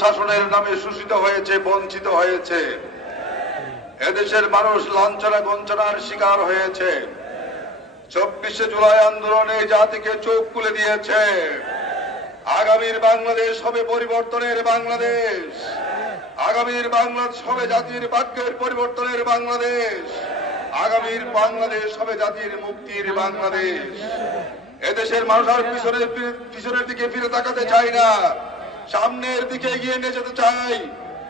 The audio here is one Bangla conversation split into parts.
শাসনের নামে শোষিত হয়েছে, বঞ্চিত হয়েছে। এদেশের মানুষ লাঞ্ছনা গঞ্চনার শিকার হয়েছে। 24শে জুলাই আন্দোলনে জাতিকে চোখ খুলে দিয়েছে। আগামীর বাংলাদেশ হবে পরিবর্তনের বাংলাদেশ। আগামীর বাংলাদেশ হবে জাতির ভাগ্যের পরিবর্তনের বাংলাদেশ। আগামীর বাংলাদেশ হবে জাতির মুক্তির বাংলাদেশ। এদেশের মানুষ আর পিছনের দিকে ফিরে তাকাতে চায় না, সামনের দিকে এগিয়ে নিয়ে যেতে চাই।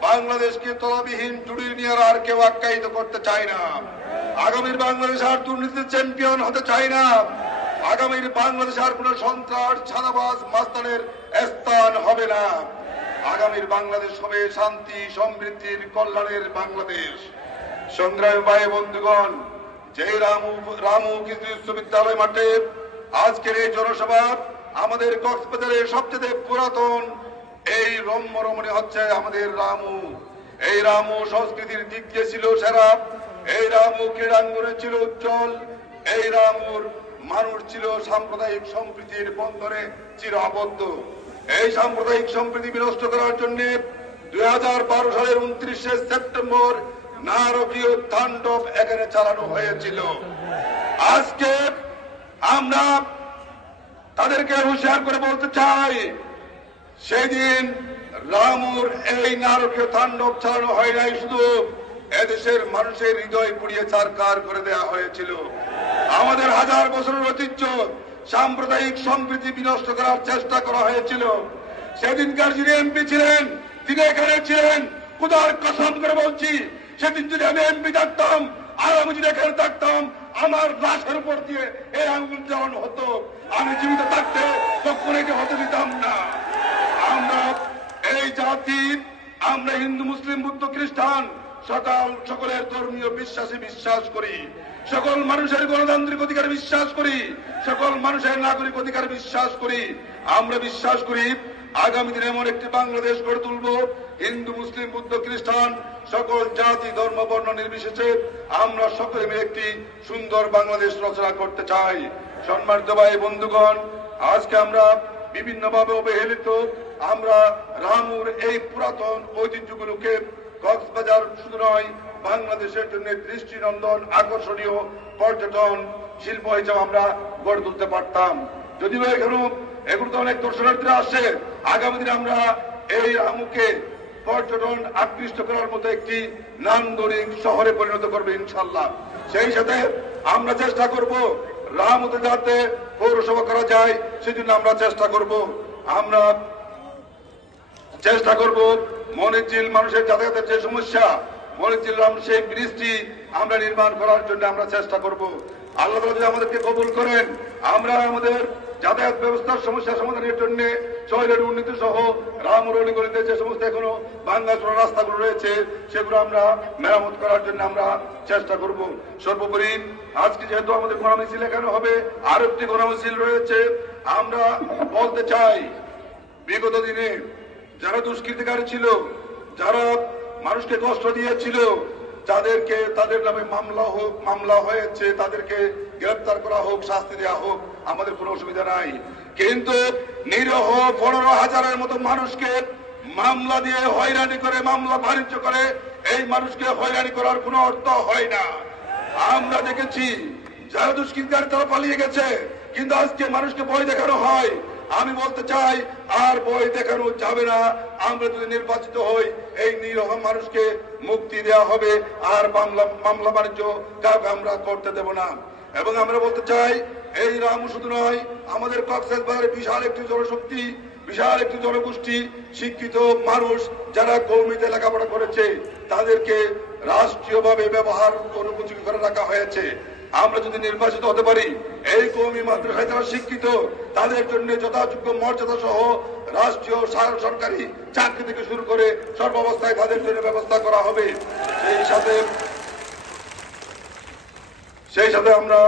বাংলাদেশকে তলাবিহীন টুডির নিয়ে আর কেউ আখ্যায়িত করতে চায় না। আগামীর বাংলাদেশ আর দুর্নীতির চ্যাম্পিয়ন হতে চায় না। আগামীর বাংলাদেশ আর কোন সন্ত্রাস, ছাদাবাজ, মাস্তানের স্থান হবে না। আগামীর বাংলাদেশ হবে শান্তি, সমৃদ্ধির, কল্যাণের বাংলাদেশ। সংগ্রামী ভাই বন্ধুগণ, যে রামু কৃষি বিশ্ববিদ্যালয় মাঠে আজকের এই জনসভা আমাদের কক্সবাজারের সবচেয়ে পুরাতন এই রম্য রমণী হচ্ছে আমাদের রামু। এই রামু সংস্কৃতির দিক দিয়ে ছিল সেরা। এই রামু ক্রীড়াঙ্গনে ছিল উজ্জ্বল। এই রামুর মানুষ ছিল সাম্প্রদায়িক সম্প্রীতির বন্ধনে চির আবদ্ধ। এই সাম্প্রদায়িক সম্প্রীতি বিনষ্ট করার জন্য 2012 সালের 29শে সেপ্টেম্বর নারকীয় তাণ্ডব এখানে চালানো হয়েছিল। আজকে আমরা তাদেরকে হুঁশিয়ার করে বলতে চাই, সেদিন রামুর এই নারকীয় তাণ্ডব চালানো হয় নাই, শুধু এদেশের মানুষের হৃদয় পুড়িয়ে ছারখার করে দেওয়া হয়েছিল। আমাদের হাজার বছরের ঐতিহ্য সাম্প্রদায়িক সম্প্রীতি বিনষ্ট করার চেষ্টা করা হয়েছিল। সেদিনকার যিনি এমপি ছিলেন তিনি এখানে ছিলেন। খোদার কসম করে বলছি, সেদিন যদি আমি এমপি থাকতাম আর আমি যদি এখানে থাকতাম, আমার লাশের উপর দিয়ে এই আঙ্গুল চালানো হতো। আমি জীবিত থাকতে কখনো এটি হতে দিতাম না। আমরা এই জাতি, আমরা হিন্দু, মুসলিম, বুদ্ধ, খ্রিস্টান সকলের ধর্মীয় বিশ্বাসে বিশ্বাস করি। সকল মানুষের গণতান্ত্রিক অধিকার বিশ্বাস করি। সকল মানুষের নাগরিক অধিকার বিশ্বাস করি। আমরা বিশ্বাস করি আগামী দিনে এমন একটি বাংলাদেশ গড়ে তুলব, হিন্দু, মুসলিম, বুদ্ধ, খ্রিস্টান সকল জাতি, ধর্ম, বর্ণ নির্বিশেষে আমরা সকলে মিলে একটি সুন্দর বাংলাদেশ রচনা করতে চাই। সম্মানিত ভাই বন্ধুগণ, আজকে আমরা বিভিন্নভাবে অবহেলিত আমরা রামুর এই পুরাতন ঐতিহ্যগুলোকে কক্সবাজার শুধু নয়, বাংলাদেশের জন্য দৃষ্টিনন্দন আকর্ষণীয় পর্যটন শিল্প হিসেবে আমরা গড়ে তুলতে পারতাম। যদিও এগুলোতে অনেক দর্শনার্থীরা আসে। আগামী দিনে আমরা এই রামুকে পর্যটন আকৃষ্ট করার মতো একটি নান্দনিক শহরে পরিণত করবে ইনশাল্লাহ। সেই সাথে আমরা চেষ্টা করব রামুতে যাতে পৌরসভা করা যায়, সেজন্য আমরা চেষ্টা করব। আমরা চেষ্টা করব মনিঝিল মানুষের যাতায়াতের যে সমস্যা, মনিঝিল সেই ব্রিজটি আমরা নির্মাণ করার জন্য আমরা চেষ্টা করব। আল্লাহ তাআলা যদি আমাদেরকে কবুল করেন, আমরা আমাদের যাতায়াত ব্যবস্থার সমস্যা সমাধানের জন্য শহরের উন্নতি সহ রামুর অলিগলিতে যে সমস্ত এখনো ভাঙ্গাচোরা রাস্তাগুলো রয়েছে সেগুলো আমরা মেরামত করার জন্য আমরা চেষ্টা করব। সর্বোপরি আজকে যেহেতু আমাদের গণমিছিল এখানে হবে, আরো একটি গণমিছিল রয়েছে। আমরা বলতে চাই, বিগত দিনে যারা দুষ্কৃতিকারী ছিল, যারা মানুষকে কষ্ট দিয়েছিল, যাদেরকে তাদের নামে মামলা হয়েছে, তাদেরকে গ্রেফতার করা হোক, শাস্তি দেওয়া হোক, আমাদের কোনো অসুবিধা নাই। কিন্তু নিরীহ 15,000-এর মতো মানুষকে মামলা দিয়ে হয়রানি করে, মামলা বাণিজ্য করে এই মানুষকে হয়রানি করার কোনো অর্থ হয় না। আমরা দেখেছি যারা দুষ্কৃতিকারী তারা পালিয়ে গেছে, কিন্তু আজকে মানুষকে ভয় দেখানো হয়। আমি বলতে চাই, আর ভয় দেখানো যাবে না। আমরা যদি নির্বাচিত হই, এই নিরীহ মানুষকে মুক্তি দেওয়া হবে, আর মামলা বাণিজ্য কাউকে আমরা করতে দেব না। এবং আমরা বলতে চাই, এই রামু শুধু নয়, আমাদের কক্সবাজারে বিশাল একটি জনশক্তি, বিশাল একটি জনগোষ্ঠী, শিক্ষিত মানুষ যারা কওমিতে লেখাপড়া করেছে, তাদেরকে রাষ্ট্রীয়ভাবে ব্যবহার অনুপযোগী করে রাখা হয়েছে। আমরা যদি নির্বাচিত হতে পারি, এই কওমি মাদ্রাসায় যারা শিক্ষিত তাদের জন্য যথাযোগ্য মর্যাদা সহ রাষ্ট্রীয় সরকারি চাকরি থেকে শুরু করে সর্বাবস্থায় তাদের জন্য ব্যবস্থা করা হবে। সেই সাথে আমরা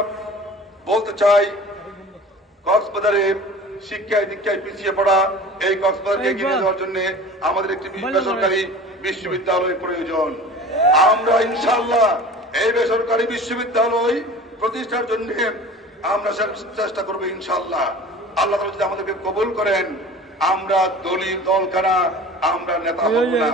বলতে চাই, কক্সবাজারে শিক্ষায় দীক্ষায় পিছিয়ে পড়া এই কক্সবাজারকে এগিয়ে নিয়ে যাওয়ার জন্য আমাদের একটি বেসরকারি বিশ্ববিদ্যালয় প্রয়োজন। আমরা ইনশাআল্লাহ এই বেসরকারি বিশ্ববিদ্যালয় প্রতিষ্ঠার জন্য আমরা চেষ্টা করবো ইনশাআল্লাহ। আল্লাহ তাআলা যদি আমাদেরকে কবুল করেন, আমরা দলকানা আমরা নেতা হব না।